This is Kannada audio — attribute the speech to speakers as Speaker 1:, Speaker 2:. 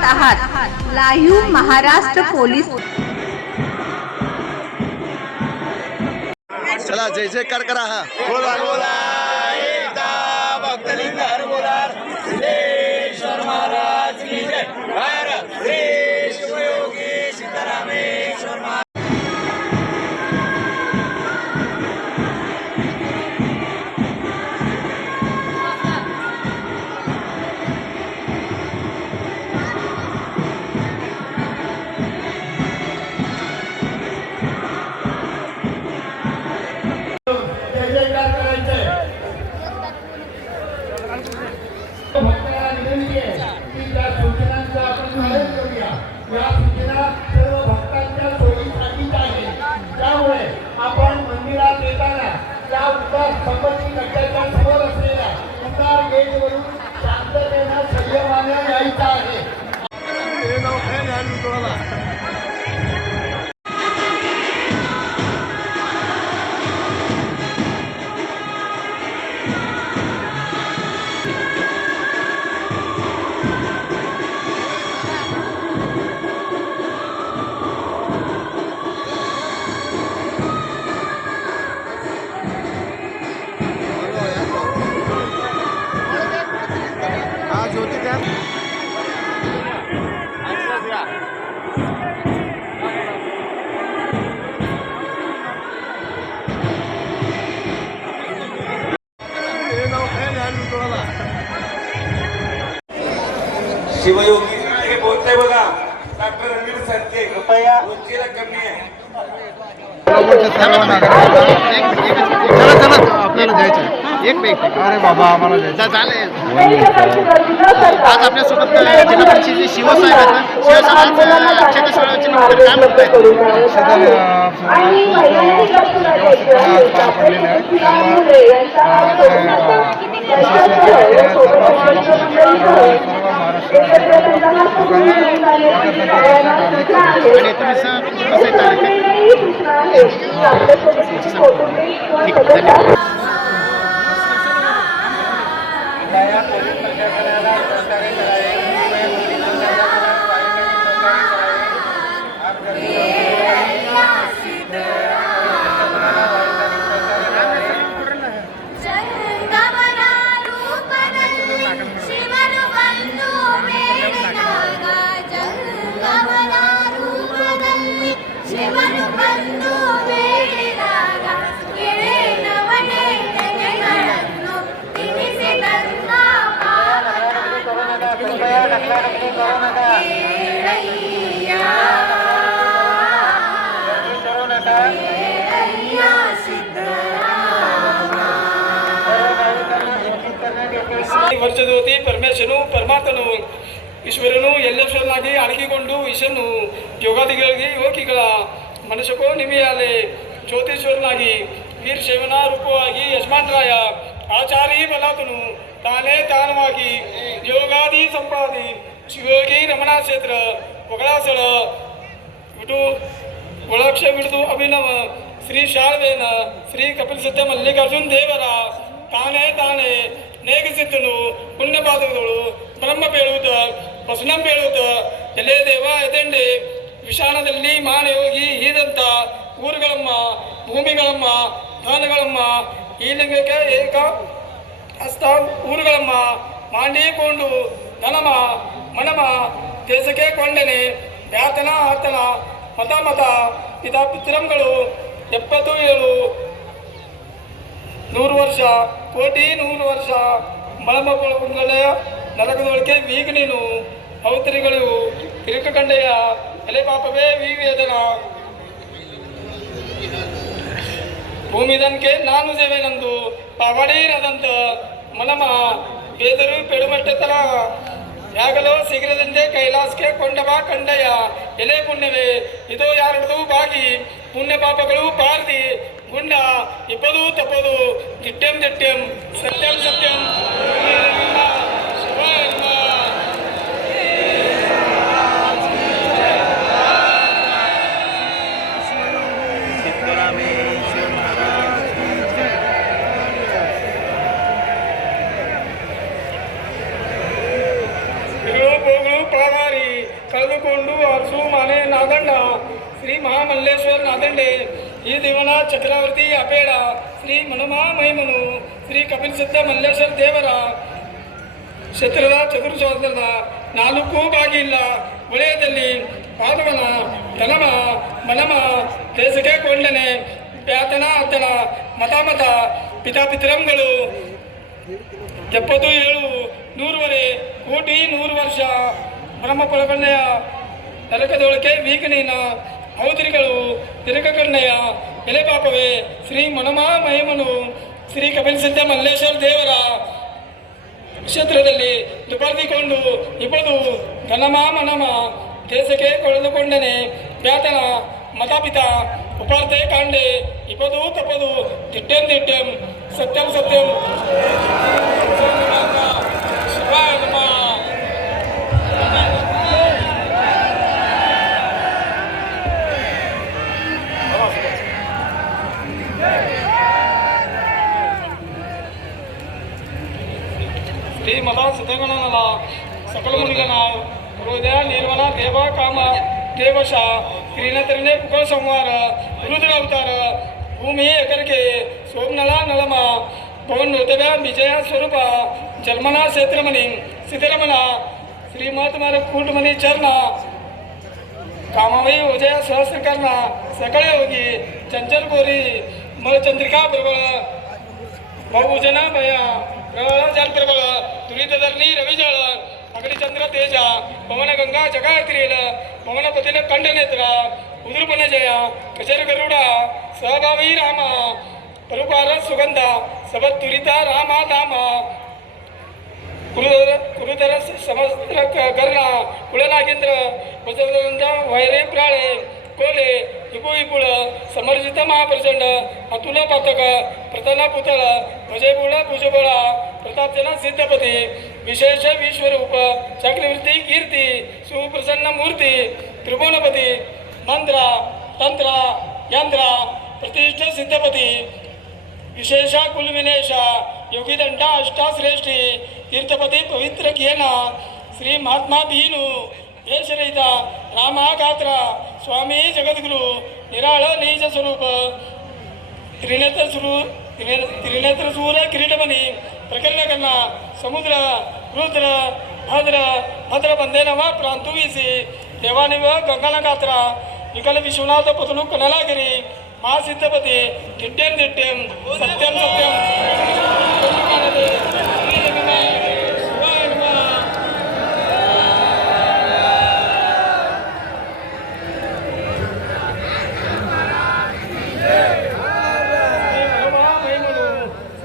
Speaker 1: पाहत आहात. लाईव्ह महाराष्ट्र पोलीस
Speaker 2: चला जय जयकार करा हा.
Speaker 3: बोला बोला एकदा भक्तलिंग शिवयोगी
Speaker 2: हे
Speaker 3: बोलते बघा. डॉक्टर रणवीर सरके कृपया. उंचीला कमी आहे.
Speaker 2: आपल्याला जायचं एक मिनिट. अरे बाबा आम्हाला जायचं चालेल. आज आपल्यासोबत जिल्हा परिषदेचे शिवसाहेब आहेत ना अक्षता काय म्हणताय? आहे चालेल ठीक आहे
Speaker 4: ವರ್ಷದೋತಿ ಪರಮೇಶ್ವರನು, ಪರಮಾತ್ಮನು, ಈಶ್ವರನು ಎಲ್ಲೇಶ್ವರನಾಗಿ ಅಡಗಿಕೊಂಡು ಈಶನು ಯೋಗಾದಿಗಳಿಗೆ ಯೋಗಿಗಳ ಮನಸ್ಸಕ್ಕೋ ನಿಮಿಯಾಲೆ ಜ್ಯೋತಿಶ್ವರನಾಗಿ ವೀರ್ ಶಿವನ ರೂಪವಾಗಿ ಯಜಮಾನರಾಯ ಆಚಾರಿ ಬಲಾತನು. ತಾನೇ ತಾನವಾಗಿ ಯೋಗಾದಿ ಸಂಪಾದಿ ಶಿವಯೋಗಿ ರಮಣ ಕ್ಷೇತ್ರ ಹೊಗಳಾಸಳ ಬಿಟು ಒಳಕ್ಷ ಬಿಡಿದು ಅಭಿನವ ಶ್ರೀ ಶಾರದೇನ ಶ್ರೀ ಕಪಿಲ್ ಸಿದ್ಧ ಮಲ್ಲಿಕಾರ್ಜುನ್ ದೇವರ ತಾನೇ ತಾನೇ ನೇಗಿಸಿದ್ದನು ಪುಣ್ಯಪಾದಗಳು ಬ್ರಹ್ಮ ಬೇಳುವುದ ಪ್ರಸನ್ನ ಬೇಳುವುದ ಎಲೆ ದೇವ, ಎದೆಂಡೆ ವಿಷಾಣದಲ್ಲಿ ಮಾನಯೋಗಿ ಹೀದಂತ ಊರುಗಳಮ್ಮ, ಭೂಮಿಗಳಮ್ಮ ಧಾನಗಳಮ್ಮ ಈ ಲಿಂಗಕ್ಕೆ ಏಕ ಹಸ್ತ ಊರುಗಳಮ್ಮ ಮಾಂಡಿಕೊಂಡು ನನಮ ಮನಮ ದೇಶಕ್ಕೆ ಕೊಂಡನೆ ವ್ಯಾತನ ಆತನ ಮತ ಮತ ಇದ ಪಿತೃಂಗಳು ಎಪ್ಪತ್ತು ಏಳು, ನೂರು ವರ್ಷ, ಕೋಟಿ ನೂರು ವರ್ಷ ಮಳಮಗಳ ನರಕದೊಳಗೆ ವೀಗ ನೀನು ಅವತರಿಗಳು ಕಿರುಕ ಕಂಡೆಯ ಎಲೆ ಪಾಪವೇ ವಿ ವೇದನ ಭೂಮಿದನ್ಕೆ ನಾನು ಸೇವೆನಂದು, ಪವಡೀರದಂತ ಮನಮ ಬೇದರು ಪೆಡುಮಟ್ಟತನ ಯಾಗಲೋ ಶೀಘ್ರದಂತೆ ಕೈಲಾಸಕ್ಕೆ ಕೊಂಡವ ಕಂಡಯ ಎಲೆ ಪುಣ್ಯವೇ ಇದು ಯಾರದು ಬಾಗಿ? ಪುಣ್ಯ ಪಾಪಗಳು ಪಾರ್ದಿ. ಗುಂಡ, ಇಪ್ಪದು ತಪ್ಪದು, ದಿಟ್ಟೆಂ ದಿಟ್ಟೆಂ, ಸತ್ಯಂ ಸತ್ಯಂ. ಮಲ್ಲೇಶ್ವರ ನಾದಂಡೆ ಈ ದಿವನ ಚಕ್ರವರ್ತಿ ಅಪೇಡ. ಶ್ರೀ ಮನುಮಾ ಮೈಮನು ಶ್ರೀ ಕಪಿಲ್ ಸಿದ್ಧ ಮಲ್ಲೇಶ್ವರ ದೇವರ. ಕ್ಷೇತ್ರದ ಚತುರ್ಸೋದರದ ನಾಲ್ಕು ಬಾಗಿಲ್ಲ ವಲಯದಲ್ಲಿ ಪಾದವನ ಧನಮ ಮನಮ ದೇಶಕ್ಕೆ ಕೊಂಡನೆ ಪ್ಯಾತನ ಅತನ ಮತಾಮತ ಪಿತಾಪಿತರಂಗಳು. ಎಪ್ಪತ್ತು ಏಳು ನೂರುವರೆ ಕೋಟಿ ನೂರು ವರ್ಷ ಬ್ರಹ್ಮ ಪೊಳಗಣ್ಣೆಯ ನರಕದೊಳಕೆ ವೀಗನೇನ ಔದರಿಗಳು ತಿರುಗಕಣ್ಣೆಯ ಎಲೆಪಾಪವೇ, ಶ್ರೀ ಮನಮಾ ಮಹಿಮನು ಶ್ರೀ ಕಪಿಲ್ ಸಿದ್ಧ ಮಲ್ಲೇಶ್ವರ ದೇವರ ಕ್ಷೇತ್ರದಲ್ಲಿ ದುಬಾರ್ದಿಕೊಂಡು ಇಬ್ಬಳು ಘನಮಾ ಮನಮ ದೇಶಕ್ಕೆ ಕೊಳೆದುಕೊಂಡನೆ. ವ್ಯಾತನ ಮತಾಪಿತ ಉಪಾರ್ತೆ ಕಾಂಡೆ, ಇಪದು ತಪದು, ತಿಟ್ಟೆಂ ತಿಟ್ಟೆಂ, ಸತ್ಯಂ ಸತ್ಯಂ. ಶ್ರೀಮದ ಸಿದ್ಧಗಣನ ಸಕಲ ಮುನಿಗನ ಹೃದಯ ನಿರ್ವನ ದೇವ ಕಾಮ ದೇವಶ ಕಿರಿನತರನೇ ಕುಕ ಸಂಹಾರ ರುದ್ರ ಅವತಾರ ಭೂಮಿ ಎಕರಿಗೆ ಸೋಮನಳ ನಳಮ ಪವನ್ ಋತವ್ಯ ವಿಜಯ ಸ್ವರೂಪ ಜನ್ಮನ ಕ್ಷೇತ್ರಮಣಿ ಸಿದ್ದರಮಣ ಶ್ರೀಮಾತ್ಮರ ಕೂಟಮಣಿ ಚರ್ಣ कामाबाई उदय सहस्रकर्ण सकळे होगी चंचल गोरी मलचंद्रिका प्रबळ बहुजन भया प्रबळ जल प्रबळ ದುರಿತದಲ್ಲಿ ರವಿಜಾಳ ಅಗಲಿಚಂದ್ರ ತೇಜ ಪವನ ಗಂಗಾ ಜಗಾತಿರೇಲ ಪವನ ಪತಿನ ಕಂಡನೇತ್ರ ಉದುರುಪನ ಜಯ ಕಚರ ಗರುಡ ಸಹಭಾವಿ ರಾಮ ಪರುಪಾರ ಸುಗಂಧ ಸಬತ್ರಿತ ರಾಮ ಧಾಮ ಕುರುದರ ಕುರುದರ ಸಮಸ್ತ ಕರ್ಣ ಕುಳನಾಗೇಂದ್ರ ವಜ್ರದಂದ ವೈರೇ ಪ್ರಾಳೆ ಕೋಲೆ ಇಬು ಇಬುಳ ಸಮರ್ಜಿತ ಮಹಾಪ್ರಚಂಡ ಅತುಲ ಪಾತಕ ಪ್ರತನ ಪುತಳ ಭಜಬುಳ ಭುಜಬಳ प्रतापसेना सिद्धपती विशेष विश्वरूप चक्रवृत्ती कीर्ती सुप्रसन्न मूर्ती त्रिभुवनपती मंत्र तंत्र यंत्र प्रतिष्ठ सिद्धपती विशेष कुलविनेश योगीदंडा अष्टाश्रेष्ठी तीर्थपती पवित्र घेना श्री महात्मा भीनू देशरहित रामागात्र स्वामी जगद्गुरु निराळ निज स्वरूप त्रिनेत्र सुरू त्रिनेत्र सूर क्रीडमणी ಕಿರೀಟಮಣಿ ಪ್ರಕರಣ ಕನ್ನ ಸಮುದ್ರ, ರುದ್ರ, ಭದ್ರ ಭದ್ರ ಬಂದೇನವ ಪ್ರಾಂತುವಿಸಿ ದೇವಾನಿವ, ಗಂಗನ ಗಾತ್ರ, ವಿಕಲ ವಿಶ್ವನಾಥ ಪತನು ಕನಲಾಗಿರಿ ಮಹಾಸಿದ್ಧಪತಿ ದಿಟ್ಟೆಂ ಸತ್ಯಂ ಸತ್ಯಂ.